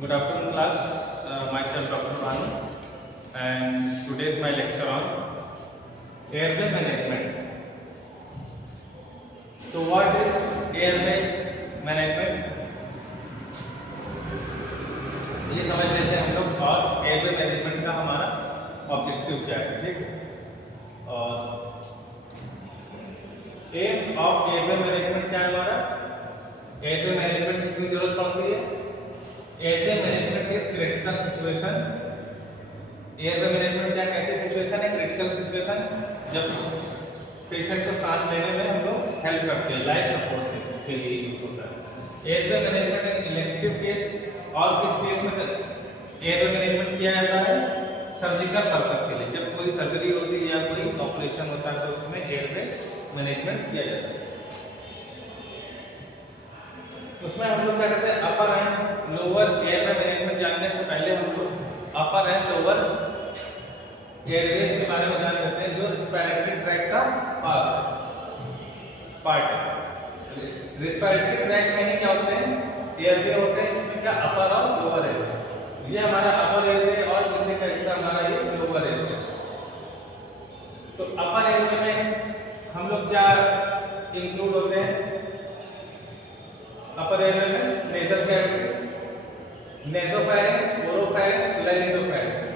Good afternoon, class. Myself, Dr. Bhanu, and today is my lecture on airway management. So, what is airway management? ये समझ लेते हैं हम लोग और एयरवे मैनेजमेंट का हमारा ऑब्जेक्टिव क्या है, ठीक है। और एम्स ऑफ एयरवे मैनेजमेंट क्या है हमारा? एयरवे मैनेजमेंट की क्यों जरूरत पड़ती है? Airway management is critical situation. Airway management क्या कैसी सिचुएशन है? क्रिटिकल सिचुएशन, जब पेशेंट को सांस लेने में हम लोग हेल्प करते हैं, लाइफ सपोर्ट के लिए यूज होता है। एयरवे मैनेजमेंट इन इलेक्टिव केस, और किस केस में एयरवे मैनेजमेंट किया जाता है? सर्जिकल पर्पस के लिए, जब कोई सर्जरी होती है या कोई ऑपरेशन होता है तो उसमें एयरवे मैनेजमेंट किया जाता है। उसमें हम लोग क्या करते हैं? अपर एंड लोअर एयरवे मैनेजमेंट जानने से पहले हम लोग अपर एंड लोअर एयरवेज के बारे में जान लेते हैं, जो रेस्पिरेटरी ट्रैक का पार्ट है। रेस्पिरेटरी ट्रैक में ही क्या होते हैं? एयरवे होते हैं, जिसमें क्या अपर और लोअर एयरवे। ये हमारा अपर एयरवे और नीचे का हिस्सा हमारा ये लोअर एयरवे। तो अपर एयरवे में हम लोग क्या इंक्लूड होते हैं? अपर एयरवे में नेजल कैविटी, नेसोफैरिंक्स, ओरोफैरिंक्स, लैरिंगोफैरिंक्स,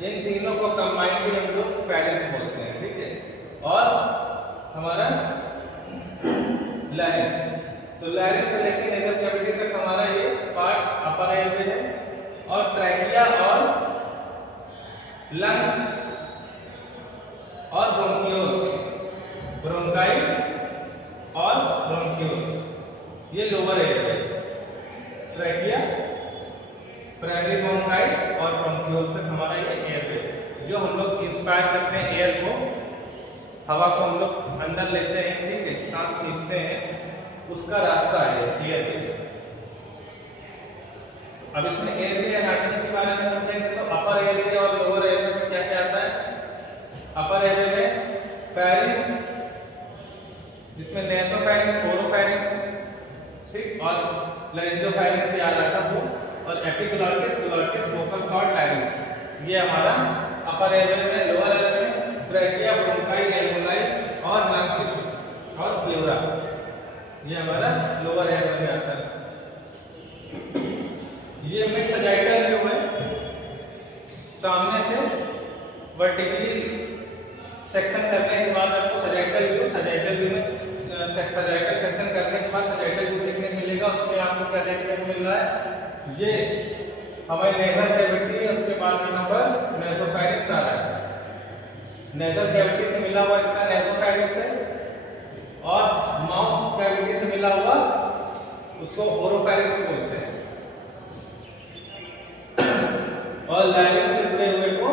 इन तीनों को कंबाइंड भी हम लोग फैरिंक्स बोलते हैं, ठीक है। और हमारा लैरिंक्स, तो लैरिंक्स से लेकर नेजल कैविटी तक हमारा ये पार्ट अपर एयरवे है। और ट्रैकिया और लंग्स और ब्रोंकियोल्स, ब्रोंकाई और ब्रोंकियोल्स, ये lower airway. Trachea, primary bronchi और ब्रोंकियोल्स तक हमारा ये एयरवे, जो हम लोग इंस्पायर करते हैं एयर को, हवा को हम लोग अंदर लेते हैं, ठीक है, सांस खींचते हैं, उसका रास्ता है एयरवे। अब इसमें एयरवे एनाटॉमी के बारे में समझेंगे तो अपर एयरवे और लोअर एयरवे में क्या क्या आता है? अपर एयरवे में फैरिंक्स, जिसमें नेसोफैरिंक्स, ओरोफैरिंक्स, ठीक, और लैरिंगोफैरिंक्स से आ जाता है वो, और एपिग्लॉटिस, ग्लॉटिस, वोकल कॉर्ड, लारिंक्स, ये हमारा अपर एयरवे में। लोअर एयरवे में ट्रैकिया, ब्रोंकाई, एल्वोलाई और लंग टिश्यू और प्लेउरा, ये हमारा लोअर एयरवे में आता है। ये मिड सजाइटल व्यू है, सामने से वर्टिकली सेक्शन करने के बाद आपको सजाइटल व्यू, सजाइटल व्यू में सजाइटल सेक्शन करने के बाद सजाइटल व्यू देखने को मिलेगा। उसमें आपको क्या देखने को मिल रहा है? ये हमारी नेजल कैविटी है, उसके बाद यहाँ पर नेसोफैरिंक्स आ रहा है। नेजल कैविटी से मिला हुआ हिस्सा नेसोफैरिंक्स है, और माउथ कैविटी से मिला हुआ उसको ओरोफैरिंक्स बोलते हैं, और लाइनिंग से जुड़े हुए को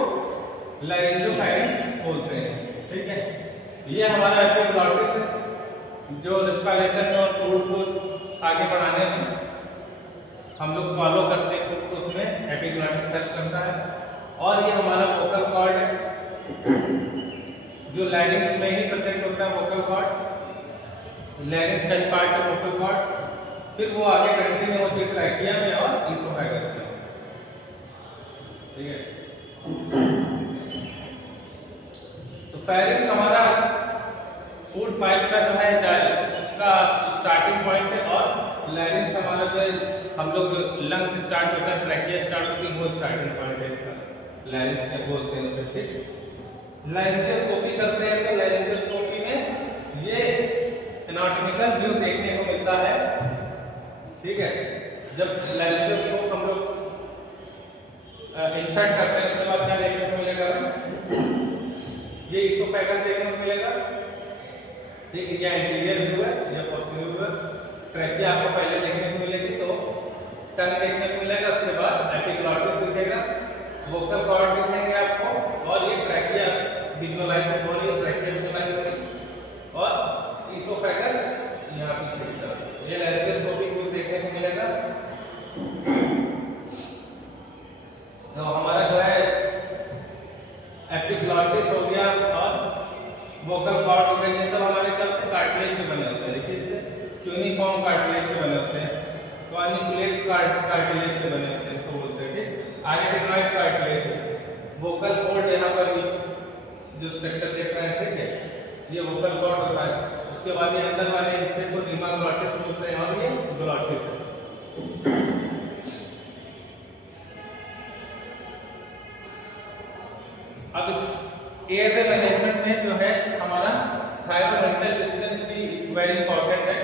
लैरिंगोफैरिंक्स बोलते हैं, ठीक है। ये हमारा एपिग्लॉटिस है, जो रेस्पिरेशन में और फूड को आगे बढ़ाने में हम लोग स्वॉलो करते हैं फूड को, उसमें एपिग्लॉटिस हेल्प करता है। और ये हमारा वोकल कॉर्ड है, जो लैरिंग्स में ही प्रोटेक्ट होता है, वोकल कॉर्ड, लैरिंग्स का पार्ट है वोकल कॉर्ड, फिर वो आगे कंटिन्यू होती है ट्रैकिया में और ईसोफेगस में, ठीक है। तो फैरिंक्स हमारा फूड पाइप का जो है उसका स्टार्टिंग पॉइंट है, और लैरिंग्स हमारा जो है हम लोग लंग्स स्टार्ट होता है, ट्रैकिया स्टार्ट होती है, वो स्टार्टिंग पॉइंट है इसका, लैरिंग्स से बोलते हैं उसे, ठीक। लैरिंजोस्कोपी करते हैं तो लैरिंजोस्कोपी में ये एनाटॉमिकल व्यू देखने को मिलता है, ठीक है। जब लैरिंजोस्कोप हम लोग इंसर्ट करते हैं, उसके बाद क्या देखने को मिलेगा? ये ईसोफेगस देखने को मिलेगा, ठीक है। ये एंटीरियर व्यू है, ये पोस्टीरियर व्यू है। ट्रैकिया आपको पहले देखने को मिलेगी, तो टंग देखने को मिलेगा, उसके बाद एपिग्लॉटिस दिखेगा, वोकल कॉर्ड दिखेंगे आपको, और ये ट्रैकिया विजुअलाइज हो रही है, ट्रैकिया विजुअलाइज, और ईसोफेगस यहाँ पीछे की तरफ, ये लैरिंजोस्कोपिक व्यू देखने को मिलेगा। तो हमारा जो है एपिग्लॉटिस हो गया और वोकल कॉर्ड हो गया, ये सब हमारे क्या होते हैं? कार्टिलेज से बने होते हैं, देखिए यूनिफॉर्म कार्टिलेज से बने होते हैं, तो अनिकुलेट कार्टिलेज से बने होते हैं इसको वोकल फोल्ड यहाँ पर जो स्ट्रक्चर देख रहे हैं, ठीक है, ये वोकल कॉर्ड होता है। उसके बाद ये अंदर वाले हिस्से को इमाग्लॉटिस बोलते हैं और ये ग्लॉटिस है। अब इस एयरवे मैनेजमेंट में जो है हमारा थायरोमेंटल डिस्टेंस भी वेरी इंपॉर्टेंट है।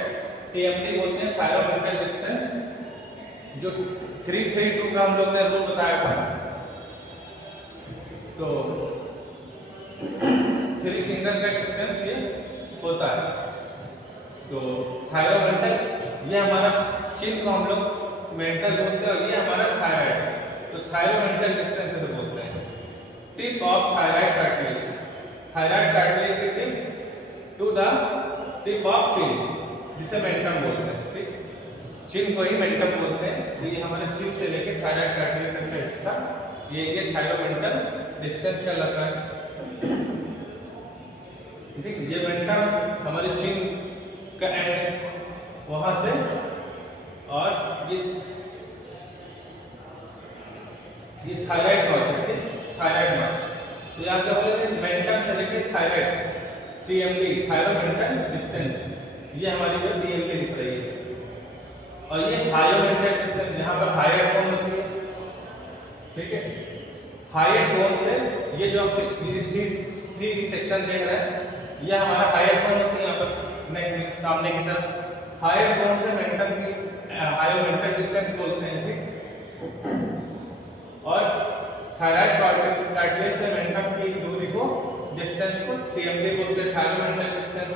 टीएमडी बोलते हैं थायरोमेंटल डिस्टेंस, जो 332 का हम लोग ने रूल बताया था। तो 3 फिंगर का डिस्टेंस ये होता है। तो थायरोमेंटल ये हमारा चिन को हम लोग मेंटल बोलते हैं और ये हमारा थायराइड है। तो थायरोमेंटल डिस्टेंस से बोलते हैं। Tip of thyroid cartilage, thyroid cartilage की tip to the tip of chin, जिसे मेंटम बोलते हैं। ठीक, चिन को ही मेंटम बोलते हैं। तो ये हमारे चिन से लेके थायराइड कार्टिलेज तक का हिस्सा ये थायरोमेंटल डिस्टेंस का लगा है। ठीक, ये मेंटम हमारे चिन का एंड वहां से, और ये थायराइड नॉच है, थायराइड नॉच। तो आप क्या बोलेंगे, मेंटम से लेके थायराइड, टीएमडी थायरोमेंटल डिस्टेंस, ये हमारी जो टीएमडी दिख रही है। और ये हायोमेंटल डिस्टेंस, यहाँ पर हायर बोन होती है, ठीक है। हायर बोन से ये जो आप सी सेक्शन देख रहे हैं, ये हमारा हायर बोन होती है यहाँ पर नेक में सामने की तरफ। हायर बोन से मेंटम की हायोमेंटल डिस्टेंस बोलते हैं, ठीक। और थायराइड कार्टिलेज से मेंटम की दूरी को, डिस्टेंस को टीएमडी बोलते हैं, थायरोमेंटल डिस्टेंस।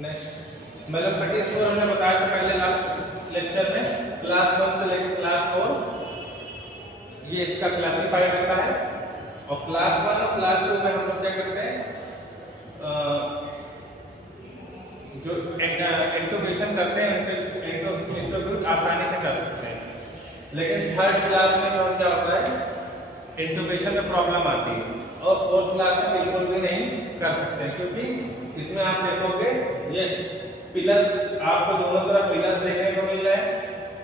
नेक्स्ट मेलोफेटिक स्कोर हमने बताया था पहले लास्ट लेक्चर में, क्लास 1 से लेकर क्लास 4 ये इसका क्लासिफाइड होता है। और क्लास 1 और क्लास 2 में हम लोग क्या करते हैं, जो इंटोबेशन करते हैं, इंटोब्यूट आसानी से कर सकते हैं। लेकिन थर्ड क्लास में क्या होता है, इंटोबेशन में प्रॉब्लम आती है। और फोर्थ क्लास में बिल्कुल भी नहीं कर सकते, क्योंकि इसमें आप देखोगे ये पिलर्स, आपको दोनों तरफ पिलर्स देखने को मिल रहा है,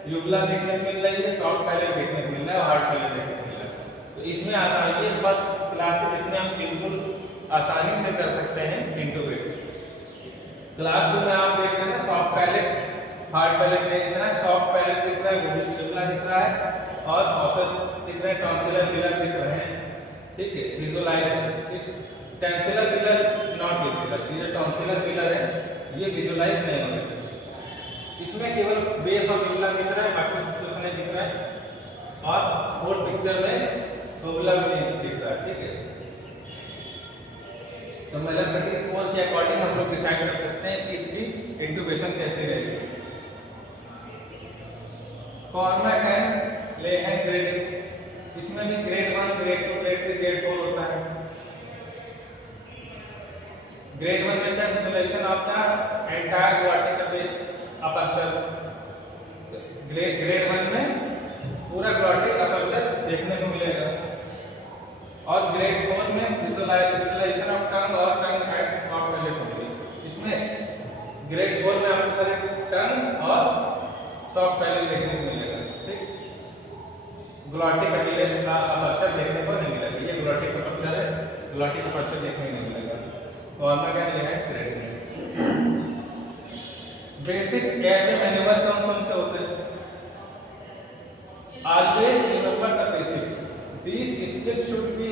यूबुला देखने को मिल रही है, सॉफ्ट पैलेट देखने को मिल रहा है, हार्ड पैलेट देखने को मिल रहा है। तो इसमें आसानी, ये फर्स्ट क्लास है जिसमें हम बिल्कुल आसानी से कर सकते हैं इंटोबेट। क्लास 2 में आप देख रहे हैं सॉफ्ट पैलेट, हार्ड पैलेट नहीं दिख रहा है, सॉफ्ट पैलेट दिख रहा है, यूबुला दिख रहा है, और फॉसस दिख रहे हैं, टॉन्सिलर पिलर दिख रहे हैं, ठीक है, विजुअलाइज। टेंसिलर पिलर नॉट विजिबल, ये टॉन्सिलर पिलर है, ये विजुअलाइज नहीं होगा। इसमें केवल बेस और यूबुला दिख रहा है, बाकी कुछ नहीं दिख रहा है। और फोर्थ पिक्चर में यूबुला भी नहीं दिख रहा है, ठीक है। तो मेलोफेटिक स्कोर के अकॉर्डिंग हम लोग डिसाइड कर सकते हैं कि इसकी इंक्यूबेशन कैसी रहेगी। कॉर्नर एंड लेहन ग्रेडिंग, इसमें भी ग्रेड 1, ग्रेड 2, ग्रेड 3, ग्रेड 4 होता है। ग्रेड 1 में calculation of the entire glottic aperture, grade 1 में पूरा ग्लॉटिक अपर्चर देखने को मिलेगा। और ग्रेड 4 में विजुअलाइजेशन ऑफ टंग और टंग एट सॉफ्ट पैलेट होगी। इसमें ग्रेड 4 में आपको टंग और सॉफ्ट पैलेट देखने को मिलेगा, ठीक। ग्लॉटिक अपर्चर देखने को नहीं मिलेगा, ये ग्लॉटिक अपर्चर है, ग्लॉटिक अपर्चर देखने को नहीं मिलेगा। और मैं क्या लिखा है, ग्रेड में। बेसिक एयरवे मैन्यूवर कौन से होते हैं? Always remember the basics, these skills should be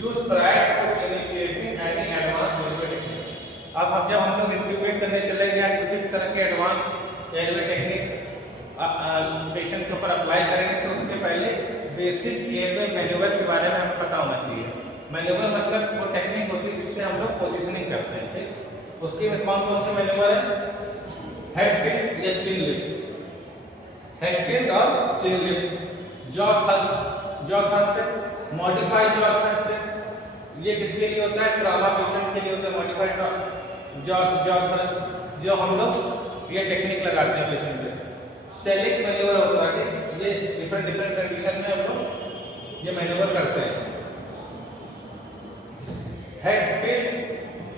used prior to initiating any advanced airway technique. अब जब हम लोग इंक्यूबेट करने चलेंगे या किसी भी तरह के एडवांस एयरवे टेक्निक पेशेंट के ऊपर अप्लाई करेंगे, तो उसके पहले बेसिक एयरवे मैन्यूवर के बारे में हमें पता होना चाहिए। मैन्यूवर मतलब वो टेक्निक होती है जिससे हम लोग पोजिशनिंग करते हैं, ठीक। उसके में कौन से मैन्यूवर है? हेड टिल्ट या चिन लिफ्ट, हेड टिल्ट और chin lift. Jaw thrust, modified jaw thrust, ये किसके लिए होता है? ट्रॉमा पेशेंट के लिए होता है मॉडिफाइड जॉ थ्रस्ट, जो हम लोग ये टेक्निक लगाते हैं पेशेंट पे। सेलिक्स मैन्यूवर होता है, ये डिफरेंट कंडीशन में हम लोग ये मैन्यूवर करते हैं। हेड टिल्ट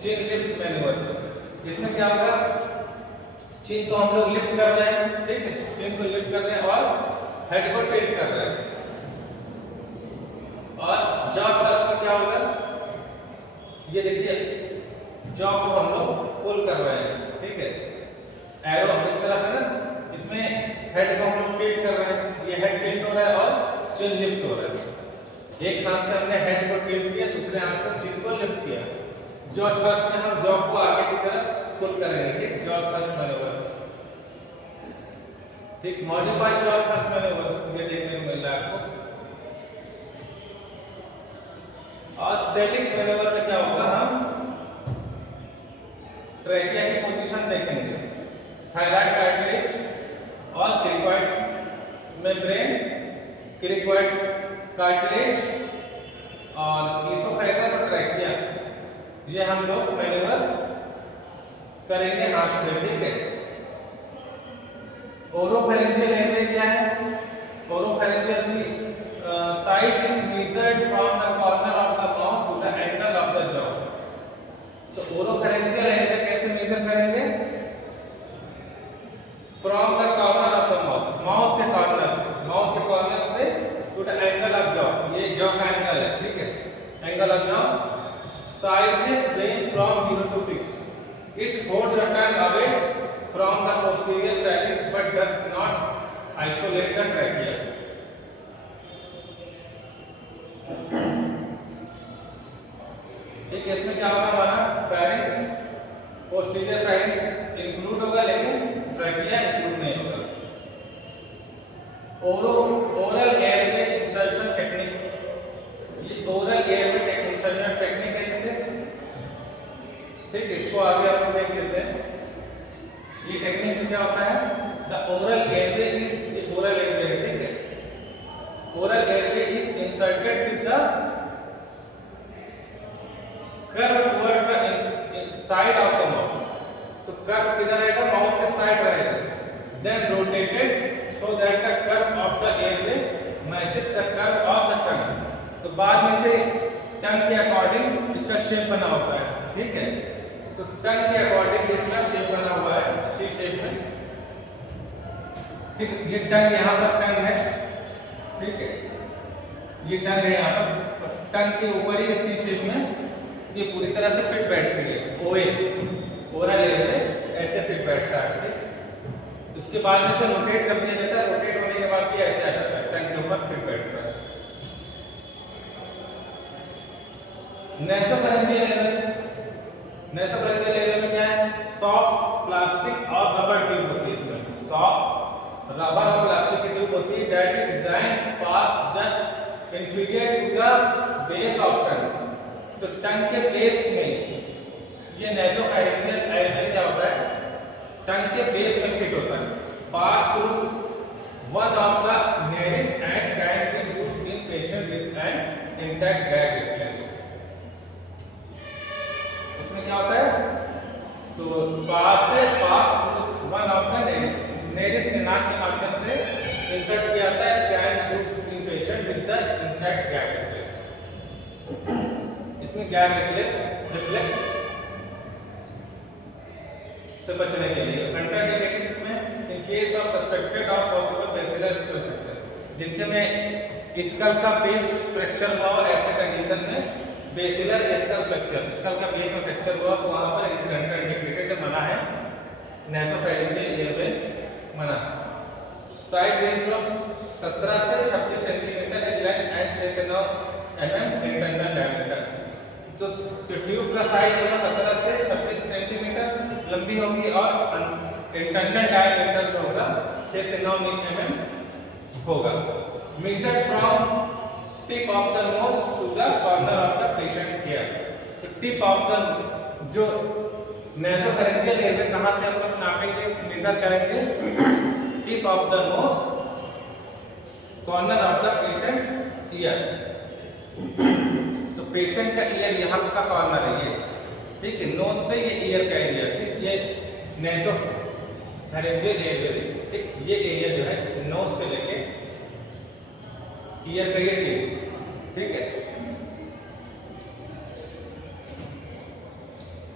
चिन लिफ्ट मैन्यूवर, इसमें क्या होगा? चिन को हम लोग लिफ्ट कर रहे हैं, ठीक है, चिन को लिफ्ट कर रहे हैं और हेड को टिल्ट कर रहे हैं। और जॉ थ्रस्ट में क्या होगा, ये देखिए जॉ को हम लोग पुल कर रहे हैं, ठीक है, एरो इस तरफ है ना, इसमें हेड को हम लोग टिल्ट कर रहे हैं, ये हेड टिल्ट हो रहा है और चिन लिफ्ट हो रहा है। एक हाथ से हमने हेड को टिल्ट किया, दूसरे हाथ से चिन को लिफ्ट किया। जॉ थ्रस्ट में हम जॉ को आगे की तरफ पुल करेंगे, ठीक, जॉ थ्रस्ट मैनूवर, ठीक, मॉडिफाइड जॉ थ्रस्ट मैनूवर ये देखने को मिल रहा है आपको। और सेलिक्स मैनूवर में क्या होगा, हम ट्रैकिया की पोजीशन देखेंगे, थायराइड कार्टिलेज और क्रिकॉइड मेम्ब्रेन, क्रिकॉइड कार्टिलेज और इसोफेगस और ट्रैकिया, ये हम लोग मैन्यूवर करेंगे हाथ से, ठीक है। ओरोफैरिंजियल एयरवे क्या है, ओरोफैरिंजियल की size is measured from the corner of the mouth to the angle of the jaw. तो ओरोफैरिंजियल एयरवे कैसे मेजर करेंगे, from the corner of the mouth, mouth के कॉर्नर से to the angle of jaw, ये jaw का angle है, ठीक है, angle of jaw, sizes range from 0 to 6. It holds the tongue away from the posterior pharynx but does not isolate the trachea. ठीक है, इसमें क्या होगा, हमारा pharynx, posterior pharynx इंक्लूड होगा लेकिन ट्रैकिया इंक्लूड नहीं होगा। ओरल एयरवे इंसर्शन टेक्निक, ये ओरल एयरवे इंसर्शन टेक्निक है जैसे, ठीक, इसको आगे हम देख लेते हैं। ये टेक्निक में क्या होता है, the oral airway is, oral airway है, ठीक है, oral airway is inserted with the curve toward the side of the mouth. तो कर्व किधर रहेगा, माउथ के साइड रहेगा, then rotated so that the curve of the airway matches the curve of the tongue. तो बाद में से टंग के अकॉर्डिंग इसका शेप बना होता है, ठीक है, तो टंग के अकॉर्डिंग इसका शेप बना हुआ है सी शेप में, ठीक, ये टंग यहाँ पर टंग है, ठीक है, ये टंग है यहाँ पर, टंग के ऊपर ही सी शेप में ये पूरी तरह से फिट बैठती है, ओए ओरल एयरवे ऐसे फिट बैठता है, ठीक। उसके बाद में से रोटेट कर दिया जाता है, रोटेट होने के बाद ये ऐसे आ जाता है, टंग के ऊपर फिट बैठता है। नेसोफैरिंजियल एयरवे, नेसोफैरिंजियल एयरवे में क्या है, सॉफ्ट प्लास्टिक और रबर ट्यूब होती है, इसमें सॉफ्ट रबर और प्लास्टिक की ट्यूब होती है, that is designed pass just inferior to the base of tongue. तो टंग के बेस में ये नेसोफैरिंजियल एयरवे क्या होता है, टंग के बेस में फिट होता है, pass through one of the nearest and can be used in patient with an intact gag reflex. उसमें क्या होता है, तो pass one of the nearest के नाक के माध्यम से इंसर्ट किया जाता है, can used in patient with the intact gag reflex. इसमें गैग रिफ्लेक्स से बचने के लिए कंट्राइंडिकेटेड, इसमें इन केस ऑफ सस्पेक्टेड और पॉसिबल बेसिलर स्कल फ्रैक्चर, जिनके में स्कल का बेस फ्रैक्चर हुआ और ऐसे कंडीशन में बेसिलर स्कल फ्रैक्चर, स्कल का बेस में फ्रैक्चर हुआ तो वहां पर कंट्राइंडिकेटेड मना है, नेसोफैरिंजियल एयरवे मना। साइज रेंज फ्रॉम 17 से 26 सेंटीमीटर इन लेंथ एंड 6 से 9 mm इंटरनल डायमीटर। तो ट्यूब का साइज होगा 17 से 26 सेंटीमीटर लंबी होगी और इंटरनल डायमीटर जो होगा 6 से 9 mm होगा। Measured from tip of the nose to the corner of the patient ear. तो टिप ऑफ द जो नेसोफैरिंजियल एयरवे कहां से हम लोग नापेंगे, मेजर करेंगे, tip of the nose corner of the patient ear. तो पेशेंट का ईयर यहाँ का कॉर्नर है ये, ठीक है, नोज से ये ईयर का एरिया, ठीक, ये नेसोफैरिंजियल एयरवे, ठीक, ये एरिया जो है नोज से लेके ईयर का ये टिप, ठीक है।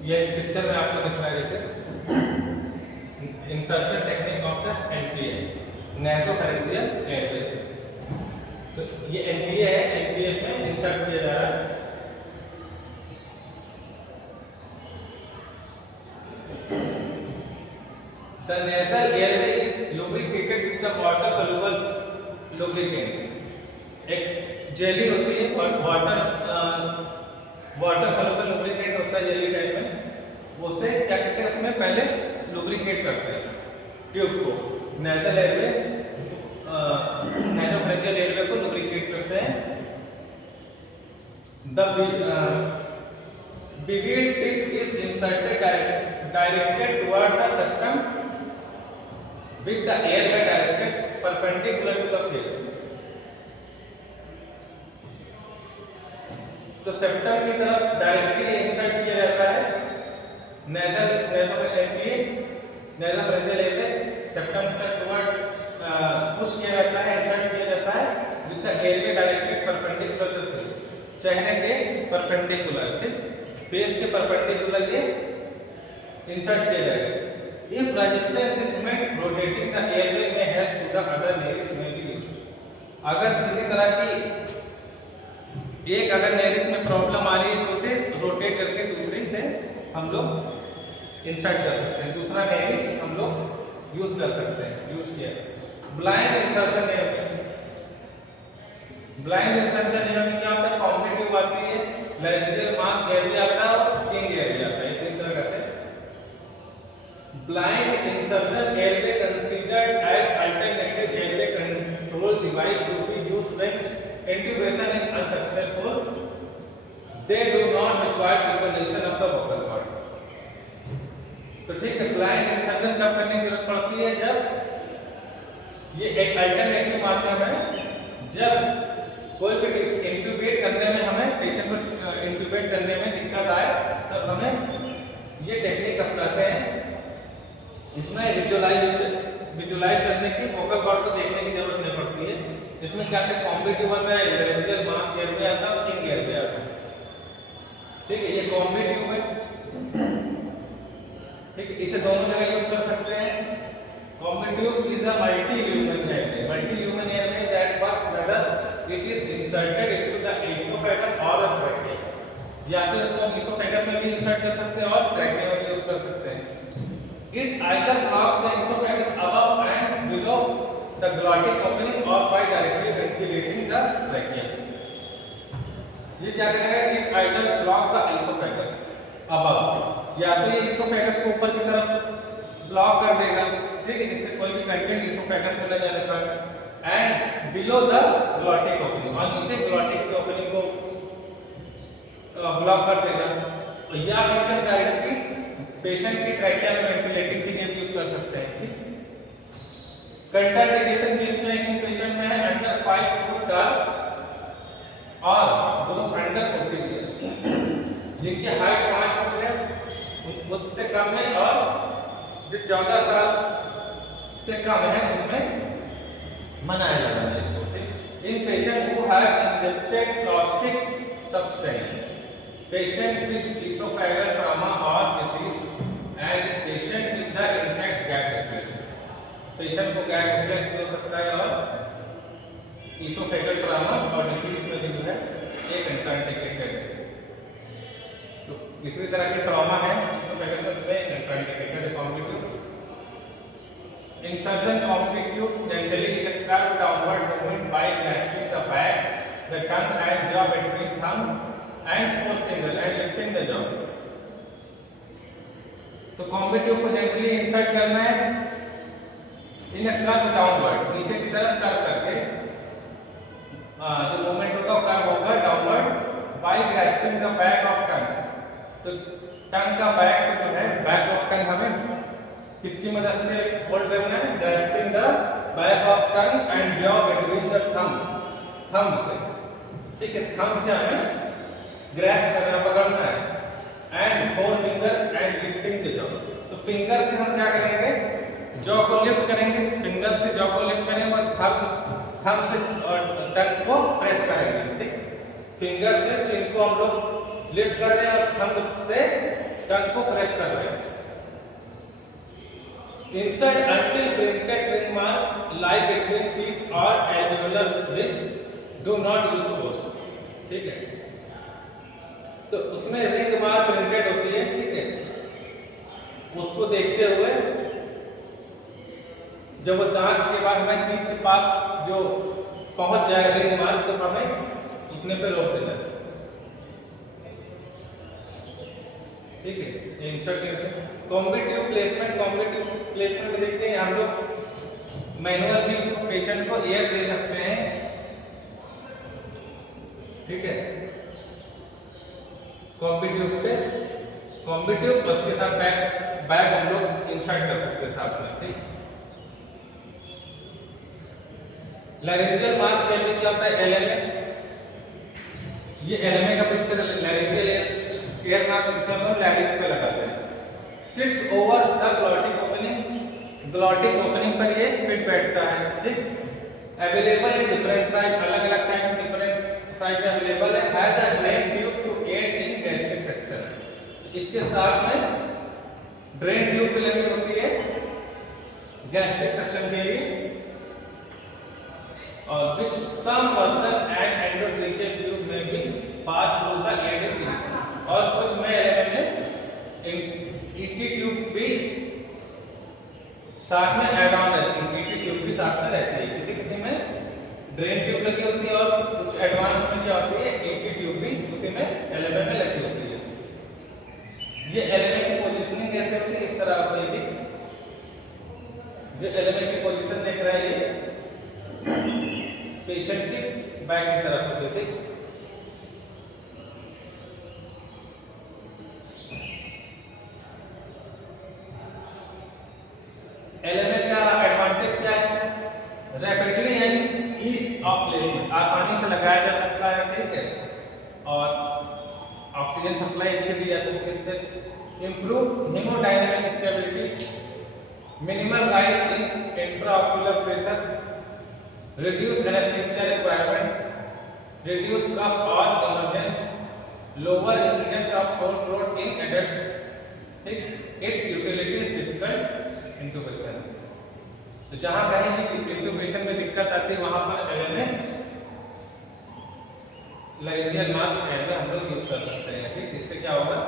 ये पिक्चर में आपको दिख रहा है जैसे insertion technique of the NPA, nasopharyngeal airway. तो ये एनपीए है, एनपीए में इंसर्ट किया जा रहा है। The nasal airway is lubricated with the water soluble lubricant। एक जेली होती है और वाटर सॉल्युबल लुब्रिकेंट होता है जेली टाइप में, उससे क्या कहते हैं उसमें पहले लुब्रिकेट करते हैं ट्यूब को, नेजल एयरवे नेसोफेरेंजियल एयरवे को लुब्रिकेट करते हैं। The bevelled tip is inserted directed toward the septum with the airway directed perpendicular to the face। तो सेप्टम की तरफ डायरेक्टली इंसर्ट किया जाता है नेसोफेरेंजियल एयरवे, सेप्टम तक टुवर्ड पुश किया जाता है, इंसर्ट किया जाता है with the airway directed perpendicular to face, चेहरे के परपेंडिकुलर, फेस के परपेंडिकुलर ये इंसर्ट किया जाएगा। If resistance is met, rotating the airway may help to the other nares may be used। अगर किसी तरह की एक अगर नेरिस में प्रॉब्लम आ रही है तो उसे रोटेट करके दूसरी से हम लोग इंसर्ट कर सकते हैं, दूसरा नेरिस हम लोग यूज कर सकते हैं, यूज किया। Blind insertion airway, blind insertion airway में क्या होता है, कॉम्प्लीट ट्यूब आती है, लैरिंजियल मास्क एयरवे आता है और किंग एयरवे आता है, तीन तरह का है। Blind insertion airway considered as alternative airway control device to be used when intubation is unsuccessful। They do not require preparation of the vocal cord। तो ठीक है, ब्लाइंड इंसर्शन कब करने की जरूरत पड़ती है, जब ये एक अल्टरनेटिव माध्यम है, जब कोई भी इंट्यूबेट करने में हमें पेशेंट को इंट्यूबेट करने में दिक्कत आए तब हमें ये टेक्निक अपनाते हैं। इसमें विजुलाइज करने की, वोकल कॉर्ड को देखने की जरूरत नहीं पड़ती है। इसमें क्या कहते हैं, कॉम्बिटिव आता है, लैरिंजियल मास्क एयरवे आता है और किंग एयरवे आता है। ठीक है, ये कॉम्बिटिव है, ठीक है, इसे दोनों जगह यूज कर सकते हैं। Combitube is a multi lumen airway that work whether it is inserted into the esophagus और द ट्रैकिया। या तो इसको इसोफेगस में भी इंसर्ट कर सकते हैं और ट्रैकिया में भी यूज कर सकते हैं। It either blocks the esophagus above and below the glottic opening or by directly ventilating the trachea। ये क्या करेगा, it either block the esophagus above, या तो ये esophagus को ऊपर की तरफ ब्लॉक कर देगा, ठीक है, इससे कोई भी कंटेंट esophagus में न जाने पाए, and below the glottic opening, और नीचे glottic के ओपनिंग को ब्लॉक कर देगा, या फिर डायरेक्टली पेशेंट की ट्रैकिया में वेंटिलेटिंग के लिए भी यूज कर सकते हैं। ठीक, कंट्राइंडिकेशन केस में एक पेशेंट में है अंडर 5 फुट टॉल और दोस्त अंडर 40 ईयर, जिनकी हाइट 5 फुट है उससे कम है, और जो 14 साल से कम है उनमें मनाया जाता है इसको। In patient who have ingested toxic substance, patient with esophageal trauma or disease and patient with the intact gag reflex। Patient को गैग रिफ्लेक्स हो सकता है और esophageal trauma और डिसीज में भी जो है ये कंट्राइंडिकेटेड है। तो किसी तरह की ट्रॉमा है esophageal में कंट्राइंडिकेटेड है। Combitube insertion combitube generally is a curved downward movement by grasping the back, the tongue and jaw between thumb and forefinger and lifting the jaw। तो कॉम्बिटिव को जनरली इंसर्ट करना है इन अ कर्व डाउनवर्ड, नीचे की तरफ curve करके, जो movement होगा वो कर्व होगा downward by grasping the back of tongue. तो टंग का बैक जो है, बैक ऑफ टंग हमें किसकी मदद से होल्ड करना है, grasping the back of tongue and jaw between the thumb से, ठीक है, थंब से हमें ग्रैस्प करना, पकड़ना है, and four finger and lifting the jaw. तो फिंगर से हम क्या करेंगे, जॉ को लिफ्ट करेंगे, फिंगर से जॉ को लिफ्ट करेंगे और थंब से टंग को प्रेस करेंगे। ठीक, फिंगर से चिन को हम लोग लिफ्ट कर रहे हैं और थंब से टंग को प्रेस कर रहे हैं। Insert until printed ring mark lie between teeth or alveolar which do not use force. ठीक है, तो उसमें रिंग मार्क प्रिंटेड होती है, ठीक है, उसको देखते हुए जब वो दांत के बाद में टीथ के पास जो पहुंच जाए रिंग मार्क, तो हमें उतने पे रोक देना है। ठीक है, इंसर्ट करके कॉम्बिट्यूब प्लेसमेंट में देखते हैं हम लोग मैनुअल भी उसको पेशेंट को एयर दे सकते हैं। ठीक है, कॉम्बिट्यूब उसके साथ बैग हम लोग इंसर्ट कर सकते हैं साथ में। ठीक, लैरिंजियल मास कैविटी क्या होता है? एलएमए। ये एलएमए का picture laryngeal air mass system में लैरिंक्स पे लगाते हैं। सिट्स ओवर द ग्लॉटिक ओपनिंग पर ये फिट बैठता है। ठीक, अवेलेबल इन डिफरेंट साइज, अलग अलग साइज में डिफरेंट साइज अवेलेबल है। Has a drain tube to aid in gastric section. इसके साथ में ड्रेन ट्यूब भी लगी होती है गैस्ट्रिक सेक्शन के लिए, और which some version and endotracheal tube may be passed through the aided tube, और कुछ में एलिमेंट में ईटी ट्यूब भी साथ में ऐड ऑन रहती है, ईटी ट्यूब भी साथ में रहती है। किसी किसी में ड्रेन ट्यूब लगी होती है और कुछ एडवांस में क्या होती है, ईटी ट्यूब भी उसी में एलिमेंट में लगी होती है। ये एलिमेंट की पोजीशनिंग कैसे होती है? इस तरह होती है। जो एलिमेंट की पोजीशन देख रहा है ये पेशेंट की बैक की तरफ होती है। एलएमए का एडवांटेज क्या है? Rapidly and ease of placement, आसानी से लगाया जा सकता है। ठीक है, और ऑक्सीजन सप्लाई अच्छी दी जा सकती है इससे। Improve haemodynamic stability, minimum rise in intraocular pressure, reduce anesthesia requirement, reduce cough or emergence, lower incidence of sore throat in adult. Its utility is difficult intubation. तो जहाँ कहीं भी इंटूबेशन में दिक्कत आती है वहाँ पर एलएमए लैरिंजियल मास एलएमए हम लोग यूज कर सकते हैं। ठीक, इससे क्या होगा,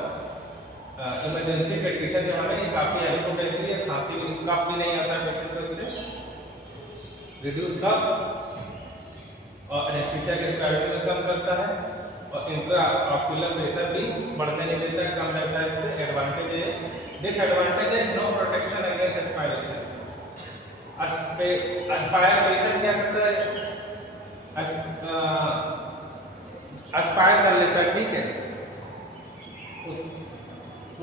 इमरजेंसी कंडीशन में हमें काफ़ी हेल्पफुल रहती है, खांसी भी कफ भी नहीं आता है पेशेंट को, इससे रिड्यूस कफ और एनेस्थीसिया के रिक्वायरमेंट में कम करता है, और इंट्रा ऑक्यूलर प्रेशर भी बढ़ने नहीं देता है, कम रहता है। इससे एडवांटेज है। डिसएडवांटेज है no protection against aspiration. Aspire patient क्या करता है, एस्पायर कर लेता है। ठीक है,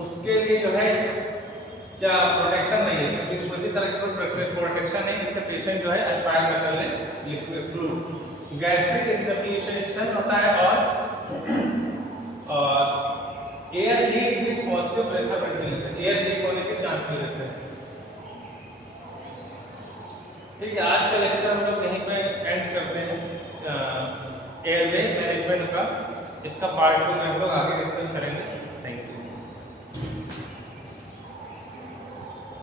उसके लिए जो है क्या प्रोटेक्शन नहीं है, क्योंकि किसी तरह की कोई प्रोटेक्शन नहीं, जिससे पेशेंट जो है एस्पायर न कर ले लिक्विड फ्लूइड। गैस्ट्रिक इंसफिशिएंसी होता है और air leak with positive pressure ventilation, air leak होने के चांस भी रहते हैं। ठीक है, आज का लेक्चर हम लोग यहीं पे एंड करते हैं एयरवे मैनेजमेंट का। इसका पार्ट 2 में हम लोग आगे डिस्कस करेंगे।